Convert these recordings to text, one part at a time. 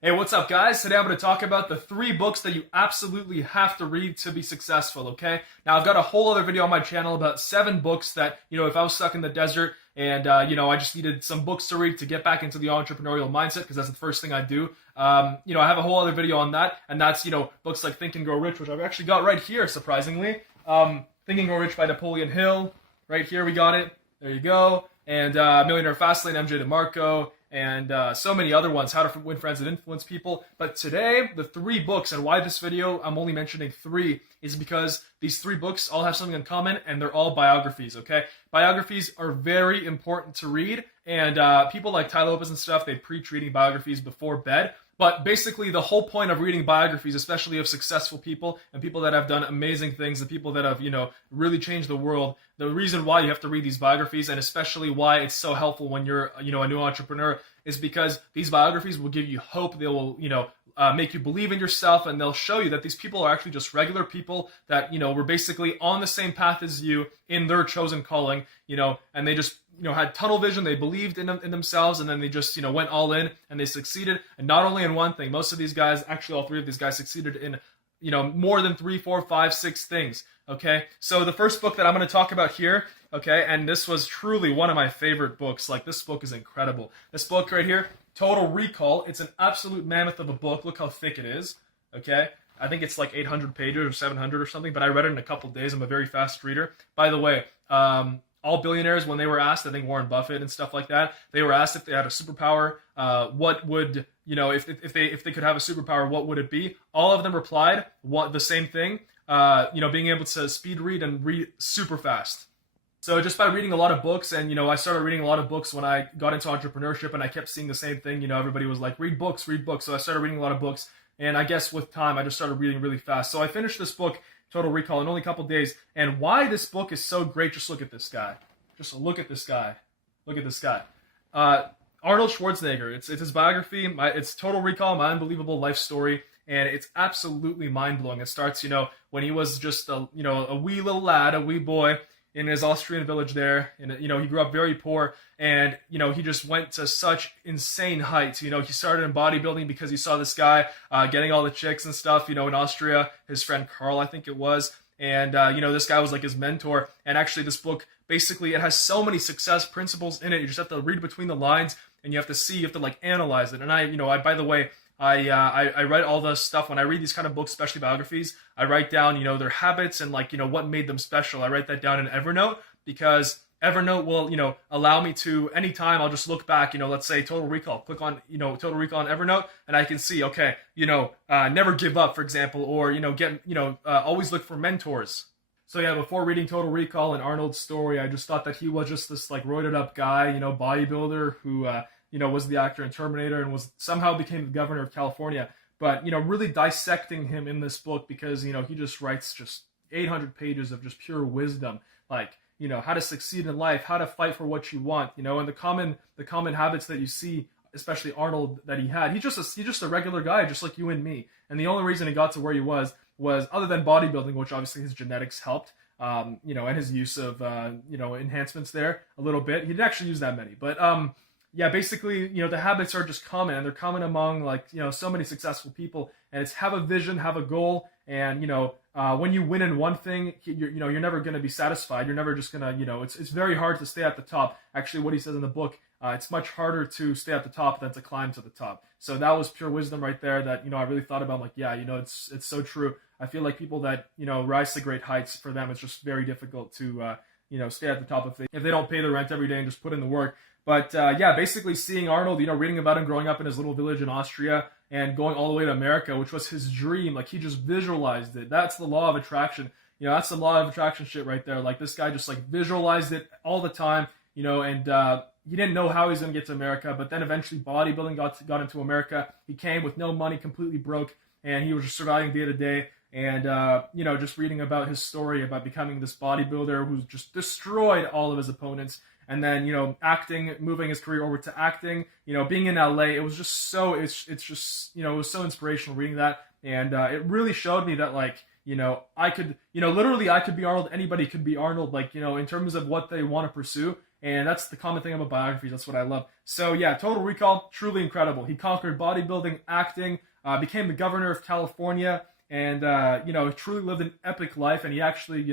Hey, what's up, guys? Today I'm going to talk about the 3 books that you absolutely have to read to be successful, okay? Now, I've got a whole other video on my channel about 7 books that, if I was stuck in the desert and, I just needed some books to read to get back into the entrepreneurial mindset, because that's the first thing I do. I have a whole other video on that, and that's, books like Think and Grow Rich, which I've actually got right here, surprisingly. Think and Grow Rich by Napoleon Hill. Right here, we got it. There you go. And Millionaire Fastlane, MJ DeMarco, and so many other ones, How to Win Friends and Influence People. But today, the 3 books, and why this video, I'm only mentioning 3, is because these 3 books all have something in common, and they're all biographies, okay? Biographies are very important to read, and people like Ty Lopez and stuff, they preach reading biographies before bed. But basically, the whole point of reading biographies, especially of successful people and people that have done amazing things, the people that have, really changed the world, the reason why you have to read these biographies, and especially why it's so helpful when you're, a new entrepreneur, is because these biographies will give you hope. They will, make you believe in yourself, and they'll show you that these people are actually just regular people that, were basically on the same path as you in their chosen calling, and they just, had tunnel vision. They believed in themselves, and then they just, went all in, and they succeeded. And not only in one thing, most of these guys, actually all 3 of these guys succeeded in, more than 3, 4, 5, 6 things. Okay, so the first book that I'm going to talk about here, okay, and this was truly one of my favorite books. Like, this book is incredible. This book right here, Total Recall. It's an absolute mammoth of a book. Look how thick it is. Okay, I think it's like 800 pages or 700 or something, but I read it in a couple days. I'm a very fast reader. By the way, all billionaires, when they were asked, I think Warren Buffett and stuff like that, they were asked if they had a superpower, what would, if they could have a superpower, what would it be? All of them replied the same thing, being able to speed read and read super fast. So just by reading a lot of books, and, I started reading a lot of books when I got into entrepreneurship, and I kept seeing the same thing. Everybody was like, read books, read books. So I started reading a lot of books, and I guess with time, I just started reading really fast. So I finished this book, Total Recall, in only a couple days. And why this book is so great, just look at this guy. Just look at this guy. Look at this guy. Arnold Schwarzenegger. It's his biography. It's Total Recall, my unbelievable life story. And it's absolutely mind-blowing. It starts, when he was just a wee little lad, a wee boy, in his Austrian village there, and he grew up very poor, and he just went to such insane heights. He started in bodybuilding because he saw this guy getting all the chicks and stuff, in Austria, his friend Carl, I think it was, and this guy was like his mentor. And actually, this book, basically, it has so many success principles in it. You just have to read between the lines, and you have to like analyze it. And I by the way, I write all the stuff when I read these kind of books, especially biographies. I write down, their habits and what made them special. I write that down in Evernote, because Evernote will, allow me to, anytime I'll just look back, let's say Total Recall, click on, Total Recall on Evernote, and I can see, okay, never give up, for example, or, always look for mentors. So yeah, before reading Total Recall and Arnold's story, I just thought that he was just this like roided up guy, bodybuilder who, was the actor in Terminator and somehow became the governor of California. But, really dissecting him in this book, because, he just writes just 800 pages of just pure wisdom, like, how to succeed in life, how to fight for what you want, and the common habits that you see, especially Arnold, that he had. He's just a regular guy, just like you and me. And the only reason he got to where he was other than bodybuilding, which obviously his genetics helped, and his use of, enhancements there a little bit. He didn't actually use that many, but, yeah, basically, the habits are just common, and they're common among, like, so many successful people. And it's have a vision, have a goal, and, when you win in one thing, you're never going to be satisfied. You're never just going to, it's very hard to stay at the top. Actually, what he says in the book, it's much harder to stay at the top than to climb to the top. So that was pure wisdom right there that, I really thought about. I'm like, yeah, it's so true. I feel like people that, rise to great heights, for them, it's just very difficult to, stay at the top if they don't pay the rent every day and just put in the work. But yeah, basically seeing Arnold, reading about him growing up in his little village in Austria and going all the way to America, which was his dream. Like, he just visualized it. That's the law of attraction. That's the law of attraction shit right there. Like, this guy just like visualized it all the time, and he didn't know how he was going to get to America. But then eventually bodybuilding got into America. He came with no money, completely broke, and he was just surviving day to day. And, just reading about his story about becoming this bodybuilder who's just destroyed all of his opponents. And then, acting, moving his career over to acting, being in LA, it was just so, it's just, it was so inspirational reading that. And it really showed me that, like, I could, literally I could be Arnold, anybody could be Arnold, like, in terms of what they want to pursue. And that's the common thing about biographies. That's what I love. So yeah, Total Recall, truly incredible. He conquered bodybuilding, acting, became the governor of California, and truly lived an epic life. And he actually,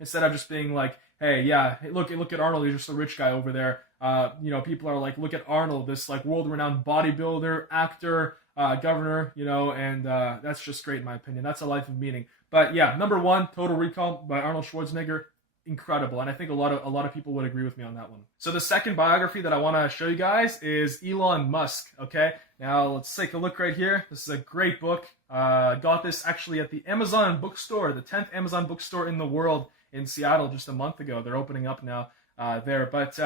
instead of just being like, hey, yeah, hey, look at Arnold, he's just a rich guy over there. People are like, look at Arnold, this like world-renowned bodybuilder, actor, governor, and that's just great in my opinion. That's a life of meaning. But yeah, number one, Total Recall by Arnold Schwarzenegger. Incredible, and I think a lot of people would agree with me on that one. So the second biography that I want to show you guys is Elon Musk. Okay, now let's take a look right here. This is a great book. Got this actually at the Amazon bookstore, the 10th Amazon bookstore in the world in Seattle just a month ago. They're opening up now there. But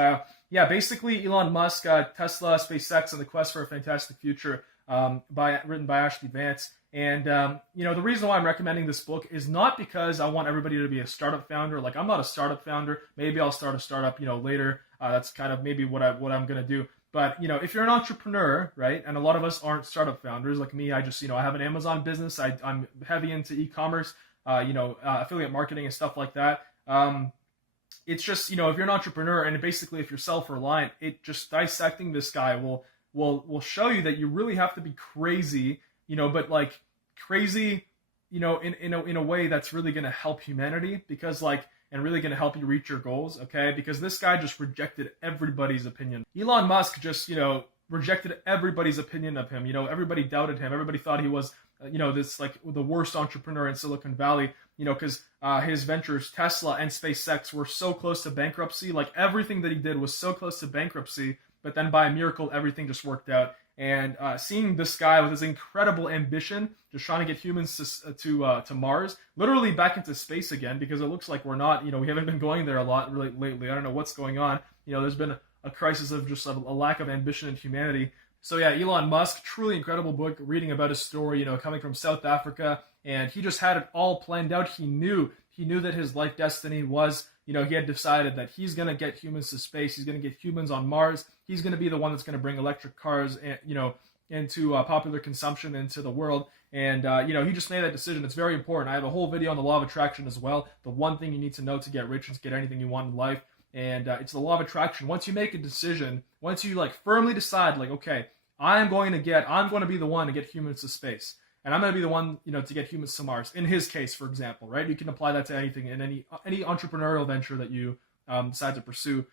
yeah, basically Elon Musk, Tesla, SpaceX, and the quest for a fantastic future, written by Ashley Vance. And, the reason why I'm recommending this book is not because I want everybody to be a startup founder. Like, I'm not a startup founder. Maybe I'll start a startup, later. That's kind of maybe what I'm going to do. But, if you're an entrepreneur, right, and a lot of us aren't startup founders like me, I just, I have an Amazon business. I'm heavy into e-commerce, affiliate marketing and stuff like that. It's just, if you're an entrepreneur and basically if you're self-reliant, it just dissecting this guy will show you that you really have to be crazy, but like crazy, in a way that's really going to help humanity, because and really going to help you reach your goals, okay? Because this guy just rejected everybody's opinion. Elon Musk just, rejected everybody's opinion of him. Everybody doubted him. Everybody thought he was, this like the worst entrepreneur in Silicon Valley, because his ventures, Tesla and SpaceX, were so close to bankruptcy. Like everything that he did was so close to bankruptcy, but then by a miracle, everything just worked out. And seeing this guy with his incredible ambition, just trying to get humans to Mars, literally back into space again, because it looks like we're not, we haven't been going there a lot really lately. I don't know what's going on. There's been a crisis of just a lack of ambition in humanity. So yeah, Elon Musk, truly incredible book, reading about his story, coming from South Africa, and he just had it all planned out. He knew that his life destiny was, he had decided that he's going to get humans to space. He's going to get humans on Mars. He's going to be the one that's going to bring electric cars, into popular consumption into the world. And, he just made that decision. It's very important. I have a whole video on the law of attraction as well. The one thing you need to know to get rich and to get anything you want in life. And it's the law of attraction. Once you make a decision, once you firmly decide, okay, I'm going to be the one to get humans to space. And I'm going to be the one, to get humans to Mars. In his case, for example, right? You can apply that to anything in any entrepreneurial venture that you decide to pursue.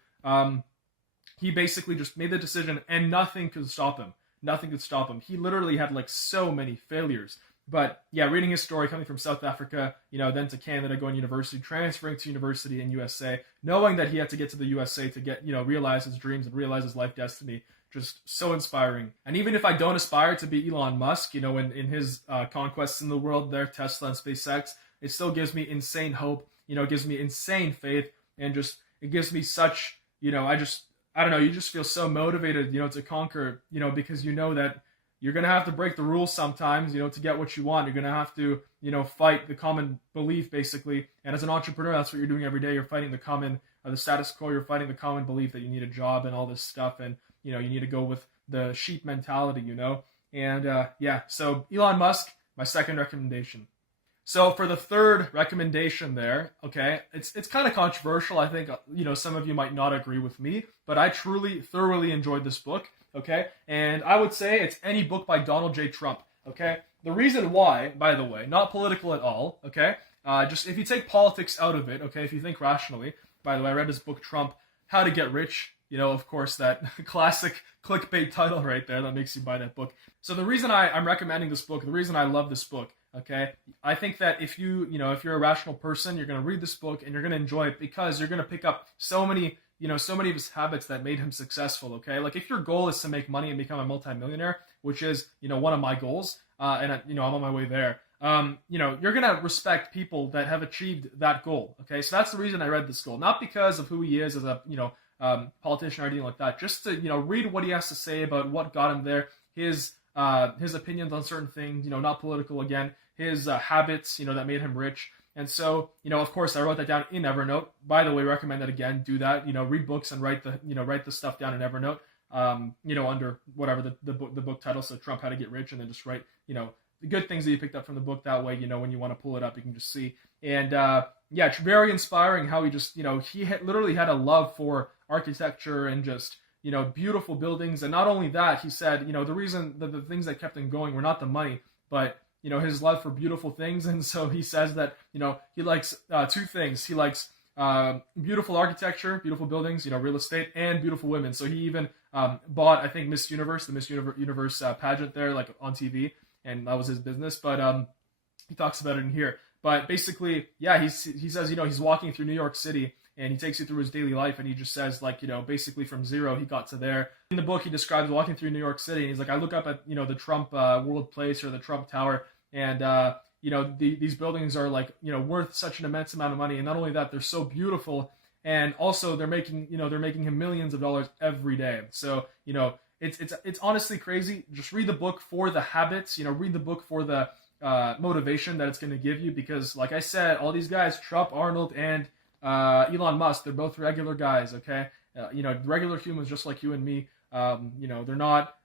He basically just made the decision, and nothing could stop him. Nothing could stop him. He literally had so many failures. But yeah, reading his story, coming from South Africa, then to Canada, going to university, transferring to university in USA, knowing that he had to get to the USA to get, realize his dreams and realize his life destiny. Just so inspiring. And even if I don't aspire to be Elon Musk, in his conquests in the world there, Tesla and SpaceX, it still gives me insane hope, it gives me insane faith, and just, it gives me such, I don't know, you just feel so motivated, to conquer, because that you're going to have to break the rules sometimes, to get what you want. You're going to have to, fight the common belief, basically. And as an entrepreneur, that's what you're doing every day. You're fighting the status quo. You're fighting the common belief that you need a job and all this stuff. And, you need to go with the sheep mentality, And, yeah, so Elon Musk, my second recommendation. So for the third recommendation there, okay, it's kind of controversial. I think, some of you might not agree with me, but I truly, thoroughly enjoyed this book, okay? And I would say it's any book by Donald J. Trump, okay? The reason why, by the way, not political at all, okay? Just if you take politics out of it, okay, if you think rationally, by the way, I read his book, Trump, How to Get Rich, of course, that classic clickbait title right there that makes you buy that book. So the reason I'm recommending this book, the reason I love this book, okay, I think that if you're a rational person, you're going to read this book and you're going to enjoy it, because you're going to pick up so many of his habits that made him successful, okay? Like if your goal is to make money and become a multimillionaire, which is, one of my goals, and I'm on my way there, you're going to respect people that have achieved that goal, okay? So that's the reason I read this goal, not because of who he is as a, politician or anything like that, just to, read what he has to say about what got him there, his opinions on certain things, not political again, his habits, that made him rich. And so, of course, I wrote that down in Evernote. By the way, recommend that again. Do that. Read books and write the stuff down in Evernote. Under whatever the book title. So Trump, How to Get Rich, and then just write, the good things that you picked up from the book. That way, when you want to pull it up, you can just see. And yeah, it's very inspiring how he just, he literally had a love for architecture and just, you know, beautiful buildings. And not only that, he said, you know, the reason that the things that kept him going were not the money, but, you know, his love for beautiful things. And so he says that, you know, he likes two things. He likes beautiful architecture, beautiful buildings, you know, real estate, and beautiful women. So he even bought, I think, Miss Universe, the Miss Universe pageant there, like on TV, and that was his business. But he talks about it in here. But basically, yeah, he says, you know, he's walking through New York City, and he takes you through his daily life, and he just says, like, you know, basically from zero, he got to there. In the book, he describes walking through New York City, and he's like, I look up at, you know, the Trump World Place or the Trump Tower, and you know, these buildings are, like, you know, worth such an immense amount of money. And not only that, they're so beautiful, and also they're making him millions of dollars every day. So, you know, it's honestly crazy. Just read the book for the habits, you know, read the book for the motivation that it's going to give you, because like I said, all these guys, Trump, Arnold, and Elon Musk, they're both regular guys, okay? You know, regular humans just like you and me. You know, they're not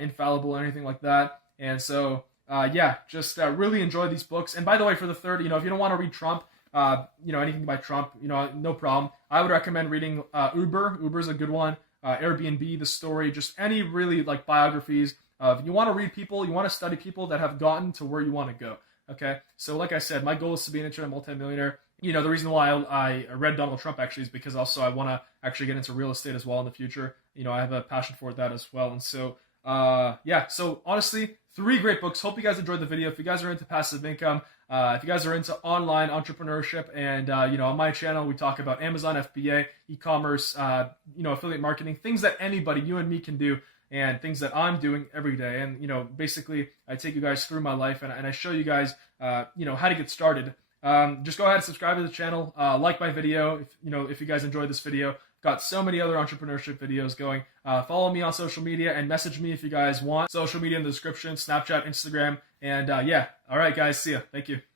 infallible or anything like that. And so yeah, just really enjoy these books. And by the way, for the third, you know, if you don't want to read Trump, you know, anything by Trump, you know, no problem. I would recommend reading Uber. Uber's a good one. Airbnb, The Story, just any really, like, biographies. If you want to read people, you want to study people that have gotten to where you want to go. Okay, so like I said, my goal is to be an internet multimillionaire. You know, the reason why I read Donald Trump actually is because also I want to actually get into real estate as well in the future. You know, I have a passion for that as well. And so, yeah, so honestly, 3 great books. Hope you guys enjoyed the video. If you guys are into passive income, if you guys are into online entrepreneurship, and, you know, on my channel, we talk about Amazon FBA, e-commerce, you know, affiliate marketing, things that anybody, you and me, can do, and things that I'm doing every day. And, you know, basically, I take you guys through my life, and I show you guys, you know, how to get started. Just go ahead and subscribe to the channel, like my video, if you guys enjoyed this video. Got so many other entrepreneurship videos going. Follow me on social media and message me if you guys want. Social media in the description, Snapchat, Instagram, and yeah. All right, guys, see ya. Thank you.